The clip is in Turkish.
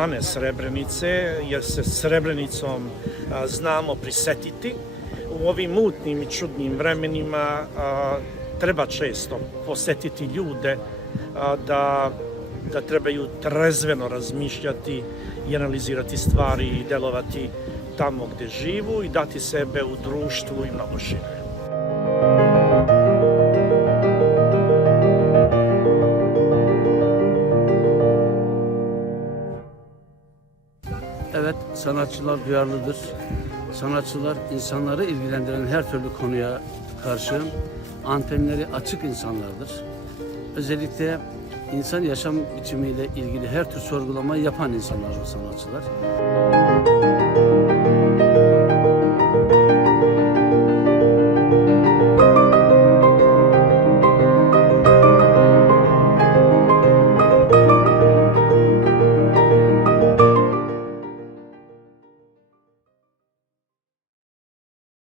rane Srebrenice, jer se Srebrenicom znamo prisetiti. U ovim mutnim i čudnim vremenima treba često posetiti ljude da trebaju trezveno razmišljati i analizirati stvari i delovati tamo gde živu i dati sebe u društvu i mnogo šire. Evet, sanatçılar duyarlıdır. Sanatçılar insanları ilgilendiren her türlü konuya karşı antenleri açık insanlardır. Özellikle insan yaşam biçimiyle ilgili her tür sorgulamayı yapan insanlar o sanatçılar.